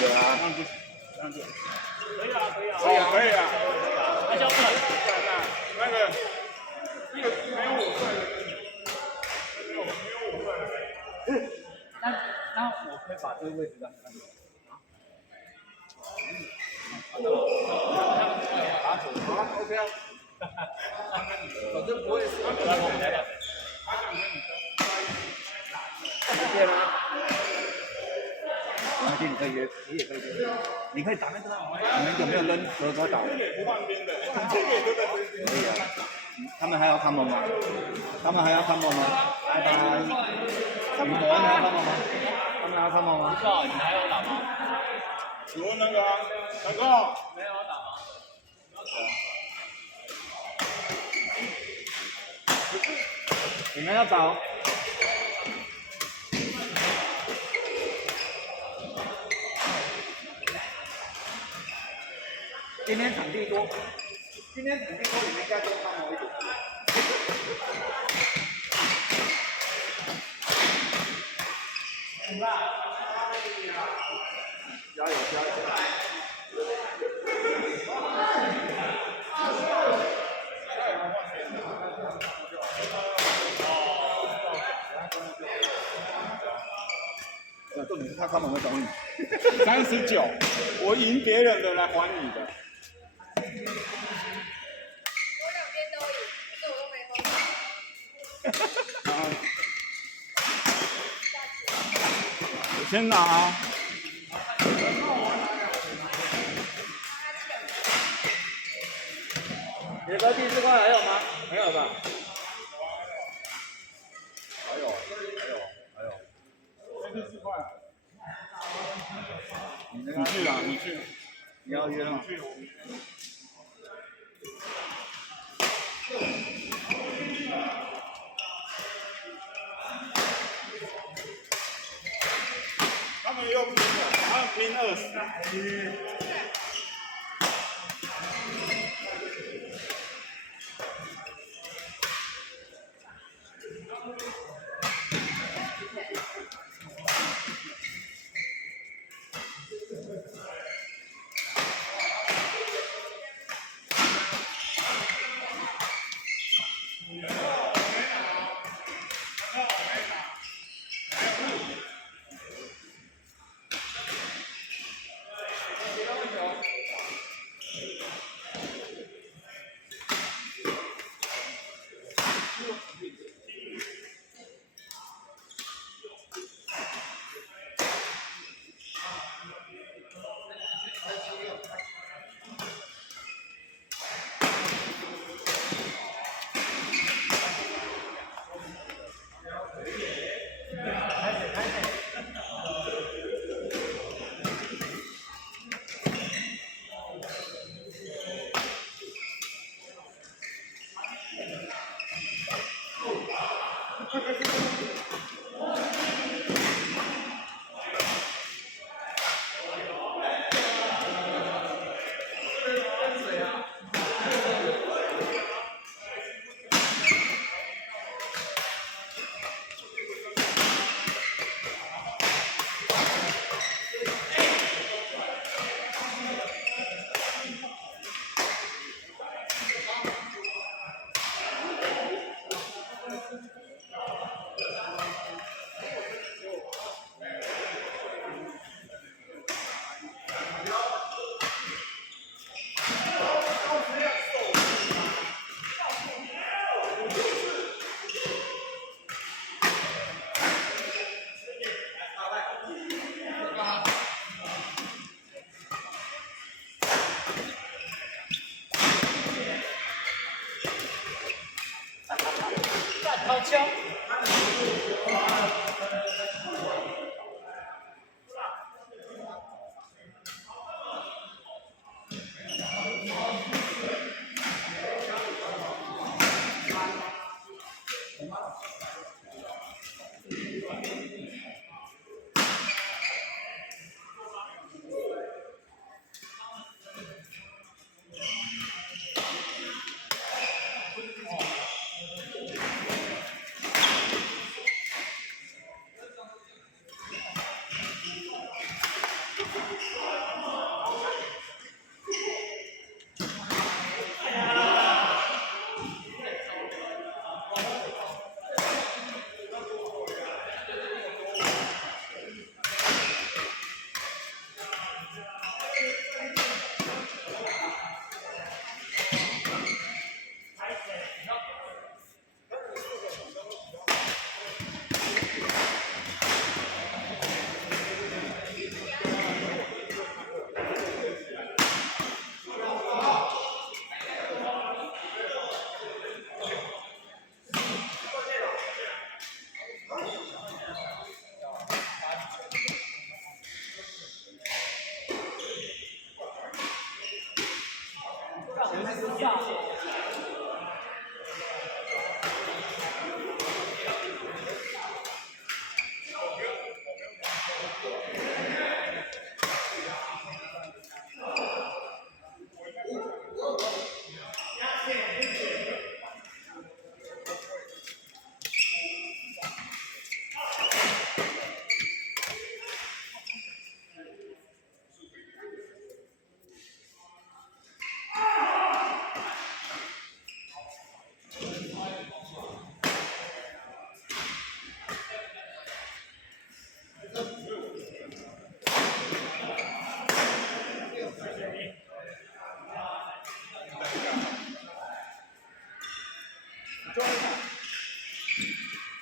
的啊。这样子。可以啊，可以啊。哦，可以啊。那小本。那个没有我帅的，没有我帅的。那我可以把这个位置让他们。好 ，OK 啊。反正不会死。来，我们来聊。对吗？而且你可以约，你也可以约，你可以打那个，你们有没有跟德哥打？不换边的，这个都在这可以啊。他们还要看我吗？他们还要看我吗？拜拜。他们还要看我吗？他们还要看我吗？不知道你还有打吗？有那个那个没有打吗？你们要找？今天场地多，今天场地多，你们应该多看我一点。加油加油！重点是他看我们懂你。39，我赢别人的来还你的。我两边都赢，可是我都没喝。我先拿啊。你的第4块还有吗？没有吧？还有。第4块。你去啊，你去。你要约吗？去。他们又拼了，他们拼20。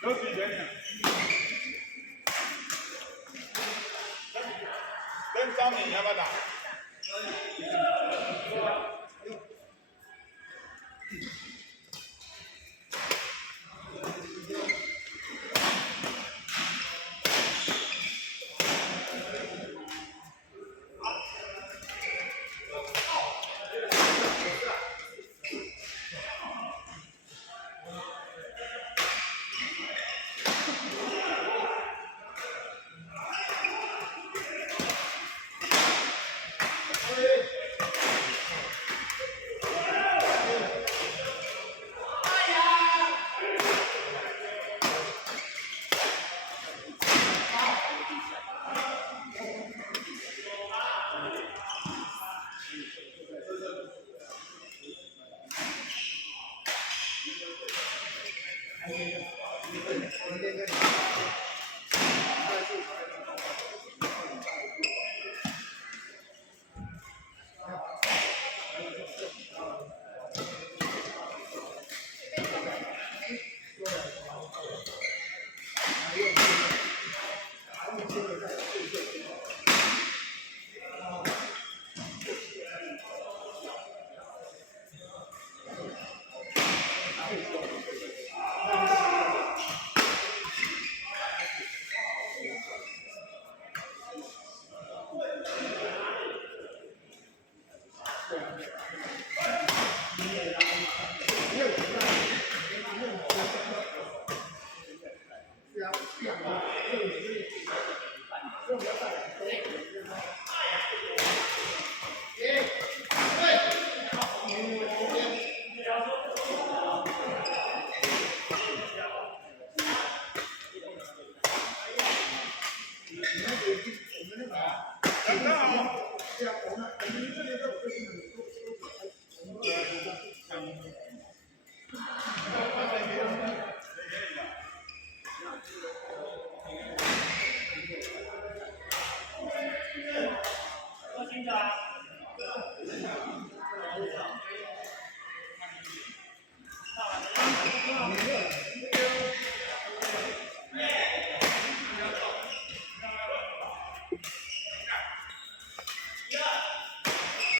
有几点呢？跟张敏要不要打？